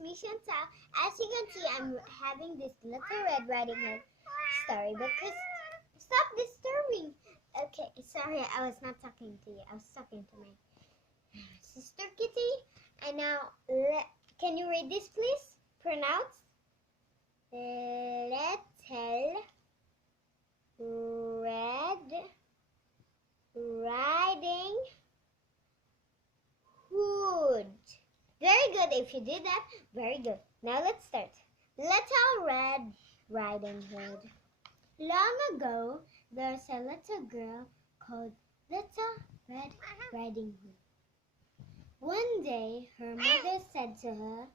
me, Chantal. As you can see, I'm having this Little Red Riding Hood story because stop disturbing. Okay, sorry, I was not talking to you. I was talking to my sister Kitty. And now, can you read this, please? Pronounce Little Red Riding Hood. Very good. If you did that, very good. Now let's start. Little Red Riding Hood. Long ago, there was a little girl called Little Red Riding Hood. One day, her mother said to her,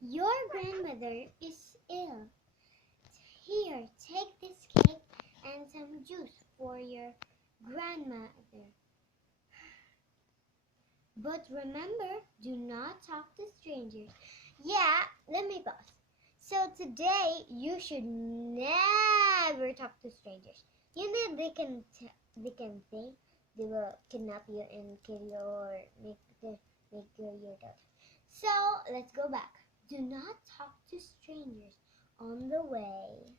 "Your grandmother is ill. Here, take this cake and some juice for your grandmother. But remember, do not talk to strangers." Yeah, let me pause. So today, you should never talk to strangers. You know they can think they will kidnap you and kill you or make you your daughter. So let's go back. Do not talk to strangers on the way,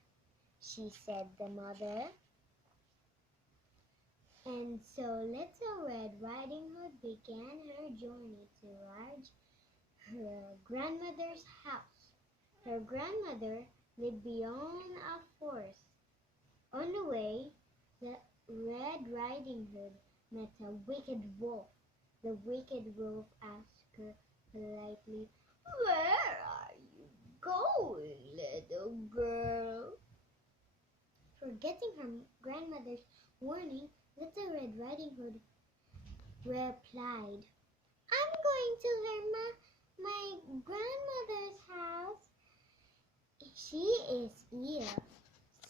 she said the mother. And so Little Red Riding Hood began her journey to her grandmother's house. Her grandmother lived beyond a forest. On the way, the Red Riding Hood met a wicked wolf. The wicked wolf asked her politely, "Where are you going, little girl?" Forgetting her grandmother's warning, Little Red Riding Hood replied, "I'm going to my grandmother's house." "She is ill,"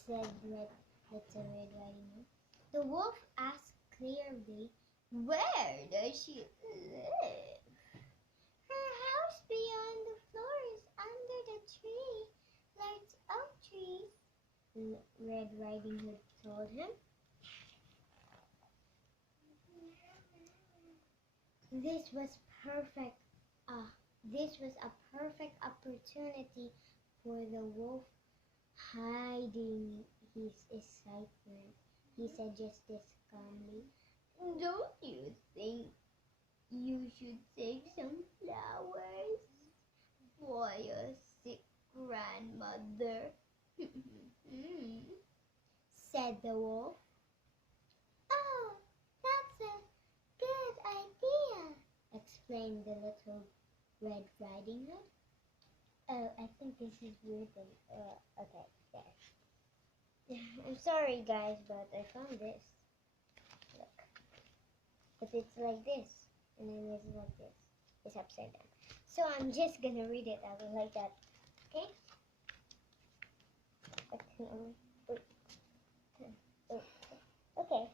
said Little Red Riding Hood. The wolf asked clearly, "Where does she live?" "Her house beyond the forest, under the tree, large oak trees," Red Riding Hood told him. This was perfect. This was a perfect opportunity for the wolf hiding his excitement. He said just this calmly, "Don't you think you should take some flowers for your sick grandmother?" said the wolf. "Oh, that's a good idea," explained the Little Red Riding Hood. Oh, I think this is weird. Okay, there. I'm sorry, guys, but I found this. Look. But it's like this, and then it's like this. It's upside down. So I'm just gonna read it out like that. Okay? Okay.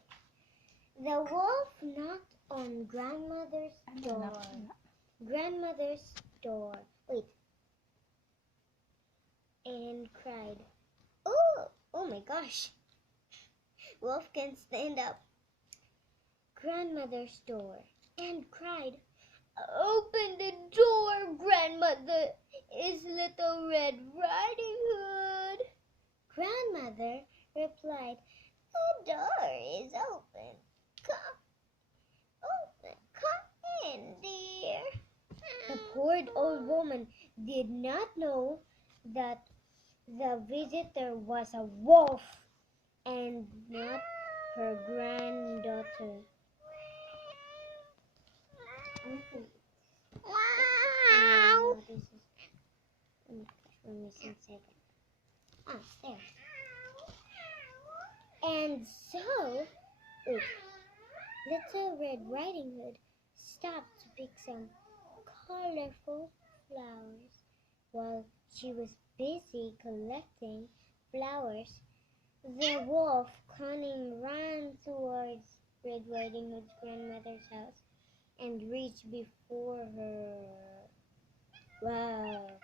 The wolf knocked on grandmother's door. Grandmother's door. Wait. And cried, Oh my gosh. Wolf can stand up. Grandmother's door. And cried, "Open the door, grandmother. It's Little Red Riding Hood." Grandmother replied, "The door is open. Come in, dear." The poor old woman did not know that the visitor was a wolf and not her granddaughter. Wow. There. And so, Little Red Riding Hood stopped to pick some colorful flowers. While she was busy collecting flowers, the wolf, cunning, ran towards Red Riding Hood's grandmother's house and reached before her. Wow!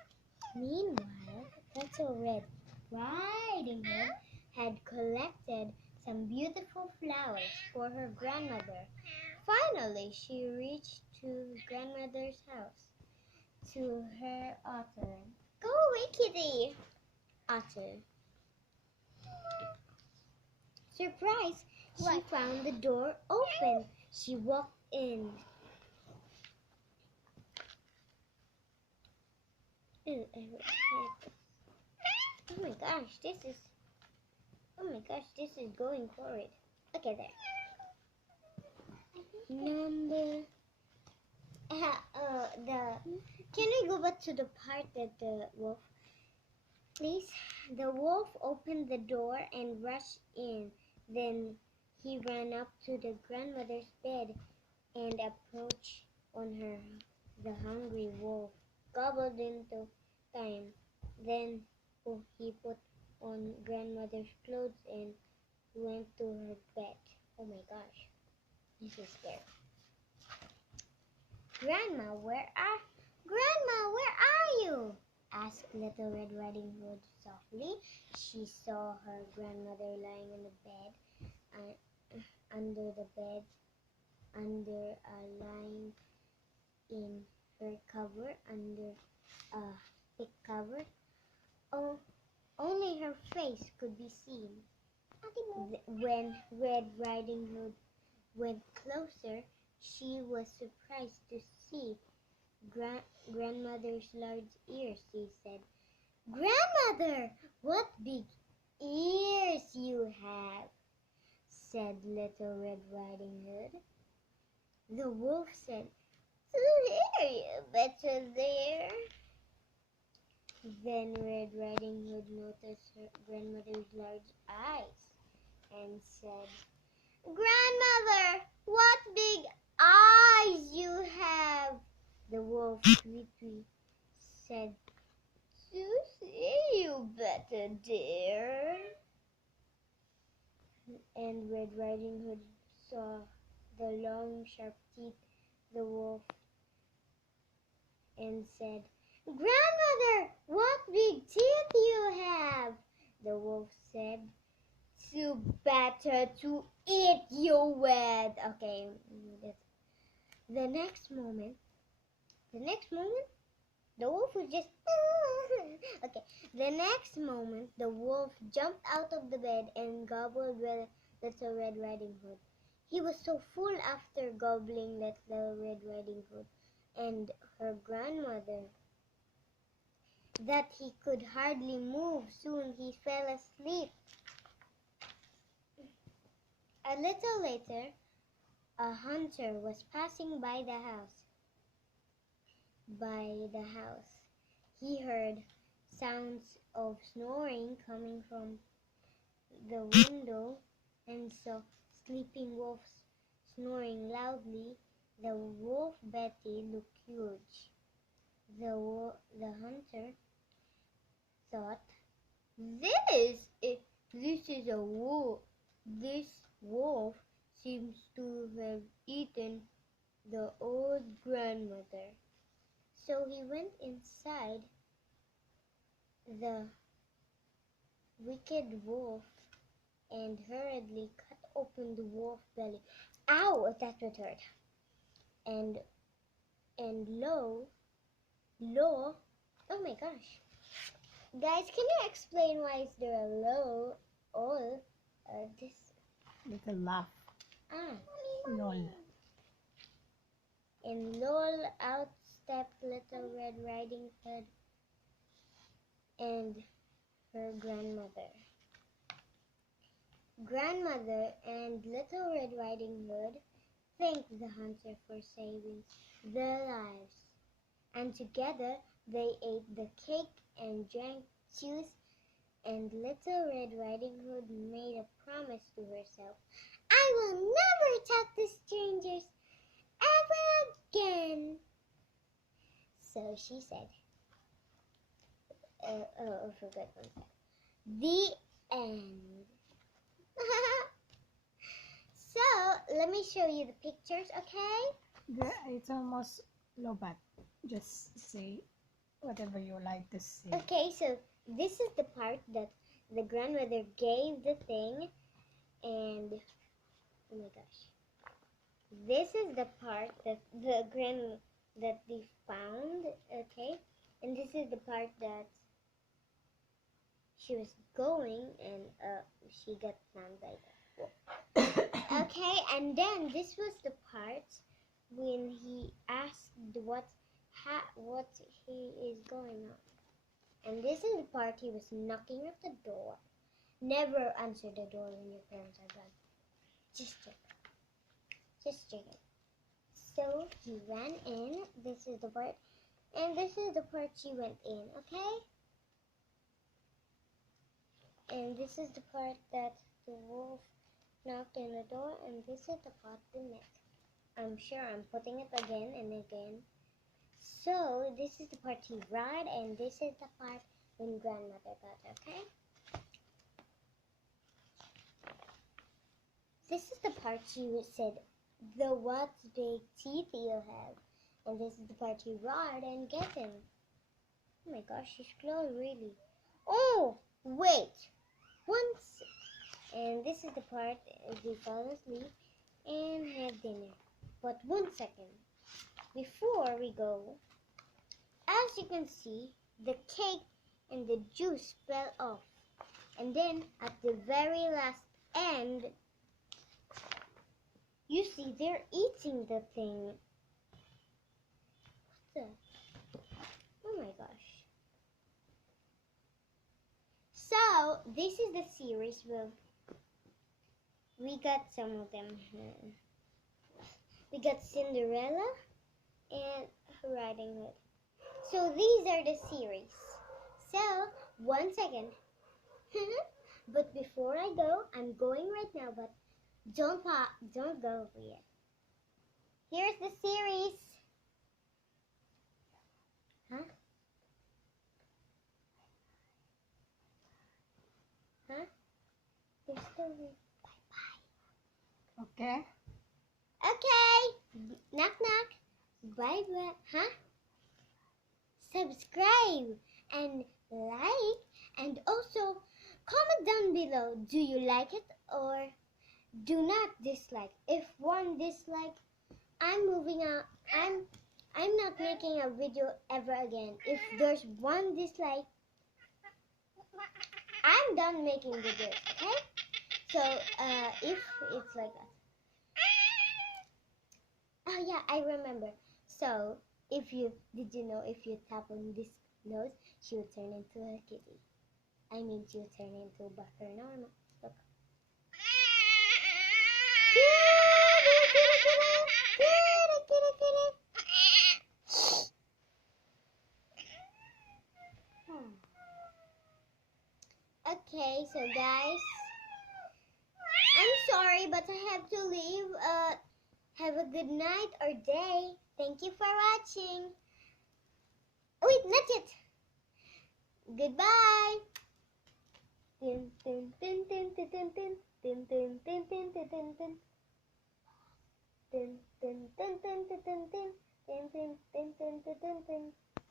Meanwhile, Little Red Riding Hood had collected some beautiful flowers for her grandmother. Finally, she reached to grandmother's house. to her otter. Go away, kitty! Otter. Surprise! She found the door open. She walked in. Ew, oh my gosh, this is going forward. Okay, there. Number can we go back to the part that the wolf, please? The wolf opened the door and rushed in. Then he ran up to the grandmother's bed and approached on her. The hungry wolf gobbled into time. Then he put on grandmother's clothes and went to her bed. Oh my gosh, this is scary. Grandma, where are you? Asked Little Red Riding Hood softly. She saw her grandmother lying in the bed, under the bed, lying in her cover, under a thick cover. Oh, only her face could be seen. When Red Riding Hood went closer, she was surprised to see grandmother's large ears. She said, "Grandmother, what big ears you have," said Little Red Riding Hood. The wolf said, "To hear you better there." Then Red Riding Hood noticed her grandmother's large eyes and said, "Grandmother, what big eyes you have." The wolf sweetly said, "To see you better, dear." And Red Riding Hood saw the long, sharp teeth the wolf and said, "Grandmother, what big teeth you have." The wolf said, "To better to eat you with." Okay, the next moment, the wolf was just okay. The next moment, the wolf jumped out of the bed and gobbled Little Red Riding Hood. He was so full after gobbling Little Red Riding Hood and her grandmother that he could hardly move. Soon he fell asleep. A little later, a hunter was passing by the house. He heard sounds of snoring coming from the window and saw Sleeping Wolf snoring loudly. The wolf Betty looked huge. The hunter thought, This is a wolf. This wolf seems to have eaten the old grandmother." So he went inside the wicked wolf and hurriedly cut open the wolf belly. Ow! That would hurt. And lo, oh my gosh. Guys, can you explain why is there a low all this Little laugh. Lol. And lol, out stepped Little Red Riding Hood and her grandmother. Grandmother and Little Red Riding Hood thanked the hunter for saving their lives, and together they ate the cake and drank juice. And Little Red Riding Hood made a promise to herself, "I will never talk to strangers ever again." So she said, I forgot one sec. The end. So, let me show you the pictures, okay? It's almost lobat. Just say whatever you like to say. Okay, so this is the part that the grandmother gave the thing, and oh my gosh. This is the part that the that they found. Okay, and this is the part that she was going and she got slammed by that. Okay, and then this was the part when he asked what he is going on. And this is the part he was knocking at the door. Never answer the door when your parents are gone. Just check. Just check it. So he ran in. This is the part. And this is the part she went in, okay? And this is the part that the wolf knocked on the door. And this is the part the neck. I'm sure I'm putting it again and again. So this is the part he ride, and this is the part when grandmother got, okay? This is the part she said, the what big teeth you have. And this is the part he ride and get him. Oh my gosh, she's close really. Oh, wait. Once. And this is the part they fall asleep and have dinner. But 1 second. Before we go, as you can see, the cake and the juice fell off. And then at the very last end, you see they're eating the thing. What the? Oh my gosh. So, this is the series where we got some of them. We got Cinderella and Riding Hood. So these are the series. So 1 second. But before I go, I'm going right now. But don't go yet. Here's the series. Huh? Huh? There's still. Bye bye. Okay. Okay. Knock knock. Bye bye. Huh? Subscribe and like, and also comment down below, do you like it or do not dislike? If one dislike, I'm moving on. I'm not making a video ever again. If there's one dislike, I'm done making videos, okay? So if it's like that. Oh yeah, I remember. So if you know if you tap on this nose, she would turn into a kitty. I mean, she would turn into a Buster Norma. Look. Okay, so guys, I'm sorry, but I have to leave. Have a good night or day. Thank you for watching. Wait, not yet. Goodbye. Dun, dun, dun, dun, dun, dun, dun, dun, dun, dun, dun, dun, dun. Dun, dun, dun, dun, dun, dun, dun, dun, dun, dun, dun, dun, dun.